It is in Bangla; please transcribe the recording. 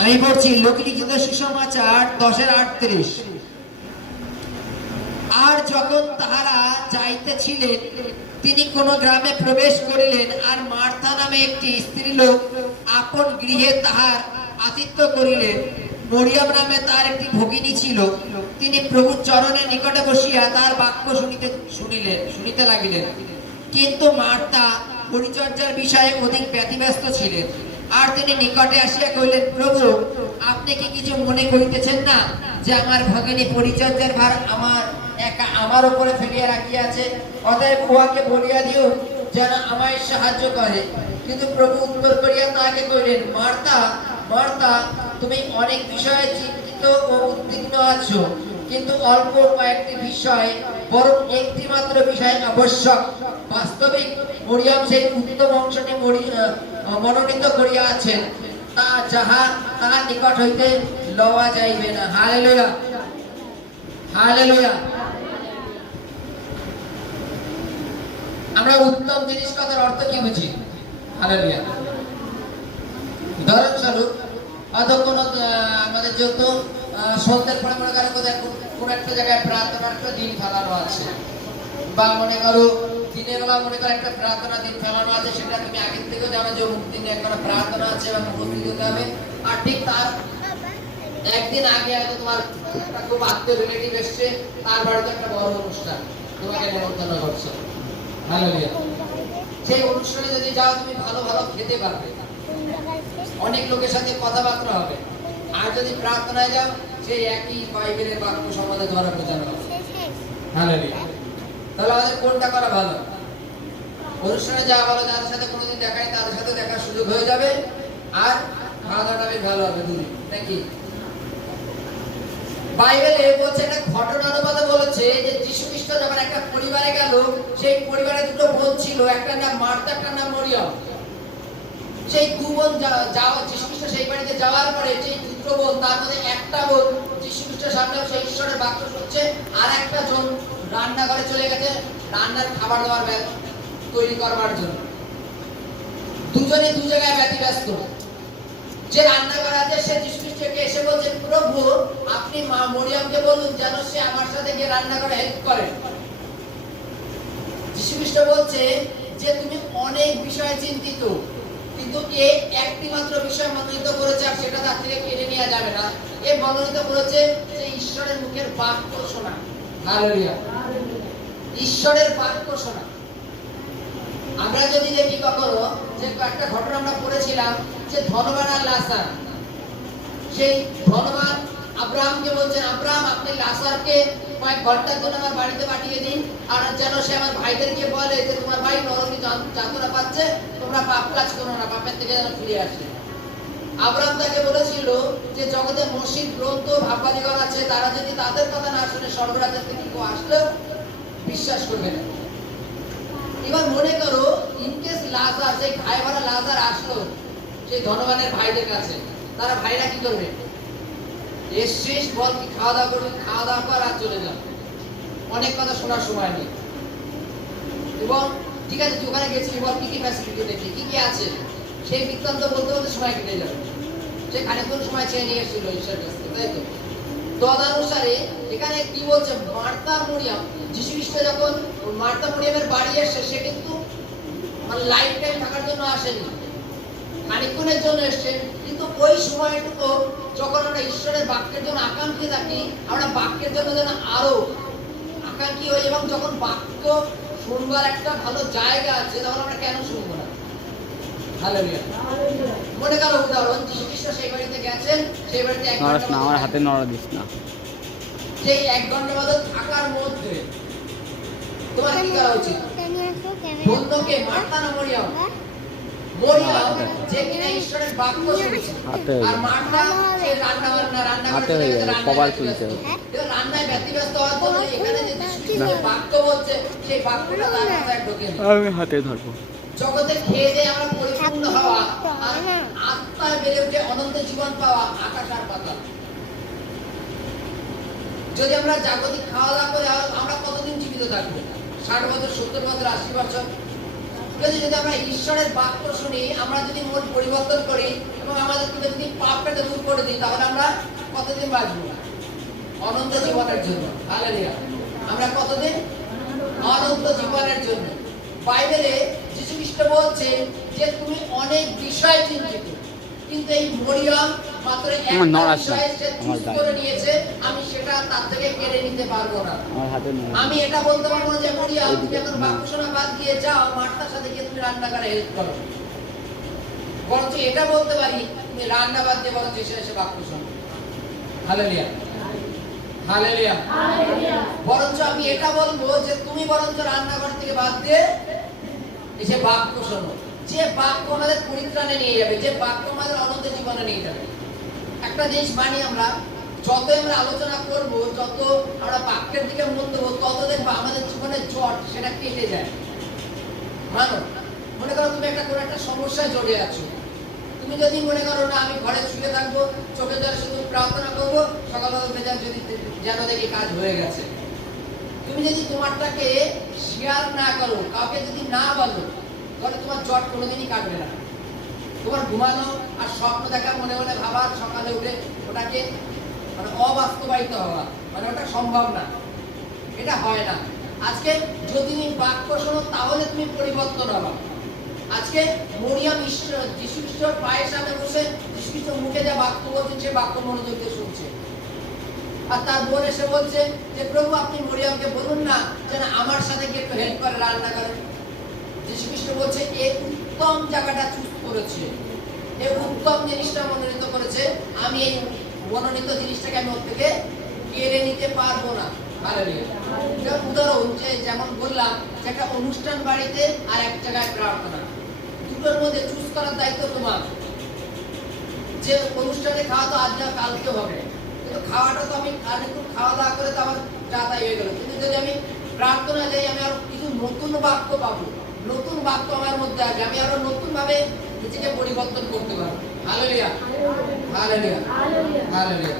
আমি পড়ছি লোকলিখিত সুসমাচার 10:38। আর যখন তাহারা যাইতেছিলেন, তিনি কোন গ্রামে প্রবেশ করিলেন, আর মার্থা নামে একটি স্ত্রীলোক আপন গৃহে তাহার আতিথ্য করিলেন। মরিয়ম নামে তার একটি ভগিনী ছিল। তিনি প্রভুর চরণের নিকটে বসিয়া তার বাক্য শুনিতে লাগিলেন। কিন্তু মার্থা পরিচর্যার বিষয়ে অধিক ব্যতিব্যস্ত ছিলেন। আর তিনি নিকটে আসিয়া কহিলেন, প্রভু, আপনি কি কিছু মনে করিতেছেন না যে আমার ভগিনী পরিচর্যার ভার আমার উপরে ফেলিয়া রাখিয়াছে? অতএব উহাকে বলিয়া দিও যেন আমায় সাহায্য করে। কিন্তু প্রভু উত্তর করিয়া তাহাকে কহিলেন, মার্থা, মার্থা, তুমি অনেক বিষয়ে চিন্তিত ও উদ্বিগ্ন আছো, কিন্তু অল্প কয়েকটি বিষয়, বরং একটি মাত্র বিষয় আবশ্যক। বাস্তবিক মরিয়ম সেই উত্তম অংশটি মনোনীত করিয়া আছেন, তাহার নিকট হইতে লওয়া যাইবে না। Hallelujah, hallelujah. আমরা উত্তম জিনিস কথার অর্থ কি বুঝি? হালেলুয়া। উদাহরণস্বরূপ, আমাদের যেহেতু সন্ধ্যের পরে মনে করো কোন একটা জায়গায় প্রার্থনার একটা দিন ফেলানো আছে, বা মনে করো দিনের বেলা মনে করো একটা প্রার্থনা দিন ফেলানো আছে, সেটা তুমি আগের থেকে জানো যে অমুক দিনে একটা প্রার্থনা আছে এবং উপস্থিত হতে হবে। আর ঠিক তার একদিন আগে হয়তো তোমার একটা খুব আত্মীয় রিলেটিভ এসছে, তার বাড়িতে একটা বড় অনুষ্ঠান, তোমাকে নেমন্তন্ন করছে। হালেলুয়া। সেই অনুষ্ঠানে যদি যাও, তুমি ভালো ভালো খেতে পারবে, অনেক লোকের সাথে কথাবার্তা হবে। আর যদি প্রার্থনায় যাও, সেই একই বাইবেলের বাক্য সম্বন্ধে ধরা বোঝানো হবে। হালেলুয়া। তাহলে আমাদের কোনটা করা ভালো? অনুষ্ঠানে যাওয়া ভালো, যাদের সাথে কোনোদিন দেখা নেই তাদের সাথে দেখার সুযোগ হয়ে যাবে, আর খাওয়া দাওয়াটা বেশ ভালো হবে দুদিন, নাকি? বাইবেলে বলছে, একটা ঘটনার মধ্যে বলেছে যে যীশু খ্রিস্ট যখন একটা পরিবারে গেল, সেই পরিবারে দুটো বোন ছিল, একটা নাম মার্থা, একটা নাম মরিয়ম। সেই দু বোন যীশু খ্রিস্ট সেই বাড়িতে যাওয়ার পরে সেই দুটো বোন, তার মধ্যে একটা বোন যীশু খ্রিস্টের সামনে সেই ঈশ্বরের বাক্য শুনছে, আর একটা জন রান্নাঘরে চলে গেছে রান্নার খাবার দাবার তৈরি করবার জন্য। দুজনে দু জায়গায় ব্যতিব্যস্ত। যে রান্নাঘরে আছে সে যীশু খ্রিস্টকে এসে বলছে, প্রভু, আপনি মা মরিয়মকে বলুন যেন সে আমার সাথে গিয়ে রান্নাঘরে হেল্প করে। যীশু খ্রিস্ট বলছে যে তুমি অনেক বিষয়ে চিন্তিত, কিন্তু এ একটি মাত্র বিষয় মনোনীত করেছে, আর সেটা তার থেকে কেড়ে নেওয়া যাবে না। এ মনোনীত করেছে যে ঈশ্বরের মুখের বাক্য শোনা। হালেলুয়া। ঈশ্বরের বাক্য শোনা। আমরা যদি দেখি কখনো যে একটা ঘটনা আমরা পড়েছিলাম, যে ধনবান আর লাজার, সেই ধনবান আব্রাহামকে বলছেন, আব্রাহাম, আপনি লাজারকে কয়েক ঘন্টার জন্য আমার বাড়িতে পাঠিয়ে দিন, আর যেন সে আমার ভাইদেরকে বলে যে তোমার ভাই নরকে যাতনা পাচ্ছে, তোমরা পাপ কাজ করো না, পাপের থেকে যেন ফিরে আসে। আব্রাহাম তাকে বলেছিল যে জগতে মসজিদ, গ্রন্থ, ভাববাদীগণ আছে, তারা যদি তাদের কথা না শুনে স্বর্গরাজ্যের থেকে কেউ আসলেও বিশ্বাস করবে না। এবার মনে করো, ইনকেস লাজার, সেই ঘায়ে ভরা লাজার আসলো সেই ধনবানের ভাইদের কাছে, তারা ভাইরা কি করবে? শেষ বল কি খাওয়া দাওয়া করবে, খাওয়া দাওয়া কর আর চলে যাও, অনেক কথা শোনার সময় নেই। এবং ঠিক আছে, তুই ওখানে গেছিলি, বল কি কি ফ্যাসিলিটি দেখলি, কি কি আছে, সেই বৃত্তান্ত বলতে বলতে সময় কেটে যাবে। সে খানিকক্ষণ সময় চেয়ে নিয়ে এসেছিল ঈশ্বরের কাছ থেকে, তাই তো? তদানুসারে এখানে কি বলছে, মার্থা মরিয়ম, যীশু খ্রিস্ট যখন মার্থা মরিয়মের বাড়ি এসে, সে কিন্তু মানে লাইফ টাইম থাকার জন্য আসেনি, খানিকক্ষণের জন্য এসেছেন। কিন্তু ওই সময়টুকু যখন আমরা ঈশ্বরের বাক্যের জন্য আকাঙ্ক্ষী থাকি, আমরা বাক্যের জন্য যেন আরো আকাঙ্ক্ষী হই, এবং যখন বাক্য শুনবার একটা ভালো জায়গা আছে, তখন আমরা কেন শুনবো না? হালেলুয়া। মনে করো উদাহরণ, যীশু খ্রিস্ট সেই বাড়িতে গেছেন, সেই বাড়িতে আমার হাতে নড়া দিস না। সেই 1 ঘন্টা মতো থাকার মধ্যে তোমার কি করা উচিত? বন্ধুকে মার্থা না মরিয়ম? মরিয়ম যে কিনা ঈশ্বরের বাক্য শুনছে, আর মার্থা সে রান্নাঘরে রান্নায় ব্যতিব্যস্ত হওয়ার জন্য এখানে যে যীশুর বাক্য বলছে, সেই বাক্যটা তার মাথায় ঢোকে না। আমি হাতে ধরবো। জগতে খেয়ে দিয়ে আমরা পরিপূর্ণ হওয়া, আর আত্মায় বেড়ে উঠে অনন্ত জীবন পাওয়া, আকাশ আর পাতাল। যদি আমরা জাগতিক খাওয়া দাওয়া করে আমরা কতদিন জীবিত থাকবো? 60 বছর, 70 বছর, 80 বছর। যদি আমরা ঈশ্বরের বাক্য শুনি, আমরা যদি মন পরিবর্তন করি এবং আমাদের যদি পাপটাকে গুলোকে দূর করে দিই, তাহলে আমরা কতদিন বাঁচবো? অনন্ত জীবনের জন্য। হালেলুয়া। আমরা কতদিন? অনন্ত জীবনের জন্য। বাইবেলে যীশু খ্রিস্ট বলছেন যে তুমি অনেক বিষয় চিন্তিত, কিন্তু এই মরিয়ম মাত্র একটা বিষয়ে সে চুজ করে নিয়েছে, আমি সেটা তার থেকে কেড়ে নিতে পারবো না। আমার হাতে আমি এটা বলতে পারবো না যে মরিয়ম তুমি এখন বাক্য শোনা বাদ দিয়ে যাও, মার্তার সাথে গিয়ে তুমি রান্না করে হেল্প করো। বরঞ্চ এটা বলতে পারি তুমি রান্না বাদ দিয়ে বরঞ্চ এসে বাক্য শোনো। Hallelujah, hallelujah. বরঞ্চ আমি এটা বলবো যে তুমি বরঞ্চ রান্নাঘর থেকে বাদ দিয়ে এসে বাক্য শোনো। যে বাক্য আমাদের পরিত্রাণে নিয়ে যাবে, যে বাক্য আমাদের অনন্ত জীবনে নিয়ে যাবে। একটা জিনিস মানি আমরা, যত আমরা আলোচনা করব, যত আমরা বাক্যের দিকে মন দেবো, তত দেখবো আমাদের জীবনের জট সেটা কেটে যায়। মানো, মনে করো তুমি একটা কোনো একটা সমস্যায় জড়িয়ে আছো। তুমি যদি মনে করো না আমি ঘরে শুয়ে থাকবো, চোখে জলে শুধু প্রার্থনা করবো, সকালবেলা উঠে যদি যেন দেখি কাজ হয়ে গেছে। তুমি যদি তোমারটাকে শেয়ার না করো, কাউকে যদি না বলো, তাহলে তোমার জট কোনোদিনই কাটবে না। তোমার ঘুমানো আর স্বপ্ন দেখা, মনে মনে ভাবা, সকালে উঠে ওটাকে মানে অবাস্তবায়িত হওয়া, মানে ওটা সম্ভব না, এটা হয় না। আজকে যদি তুমি বাক্য শোনো তাহলে তুমি পরিবর্তন হবা। আজকে মরিয়ম যীশু খ্রিস্টর পায়ের সামনে বসে যীশু খ্রিস্ট মুখে যা বাক্য বলছেন সে বাক্য মনোযোগ দিয়ে শুনছে। আর তার বোন এসে বলছে যে প্রভু আপনি মরিয়মকে বলুন না যেন আমার সাথে গিয়ে একটু হেল্প করে রান্না করেন। যীশু খ্রিস্ট বলছে এই উত্তম জায়গাটা চুজ করেছে, এই উত্তম জিনিসটা মনোনীত করেছে, আমি এই মনোনীত জিনিসটাকে আমি ওর থেকে কেড়ে নিতে পারবো না। হালেলুয়া। উদাহরণ যেমন বললাম যে একটা অনুষ্ঠান বাড়িতে আর এক জায়গায় প্রার্থনা, দুটোর মধ্যে চুজ করার দায়িত্ব তোমার। যে অনুষ্ঠানে খাওয়া তো আজ না কালকে হবে, কিন্তু খাওয়াটা তো আমি আর একটু খাওয়া দাওয়া করে তো আমার যাতাই হয়ে গেল। কিন্তু যদি আমি প্রার্থনা যাই, আমি আরো কিছু নতুন বাক্য পাবো, নতুন বাক্য আমার মধ্যে আসবে, আমি আরো নতুন ভাবে নিজেকে পরিবর্তন করতে পারবো। Hallelujah, hallelujah, hallelujah.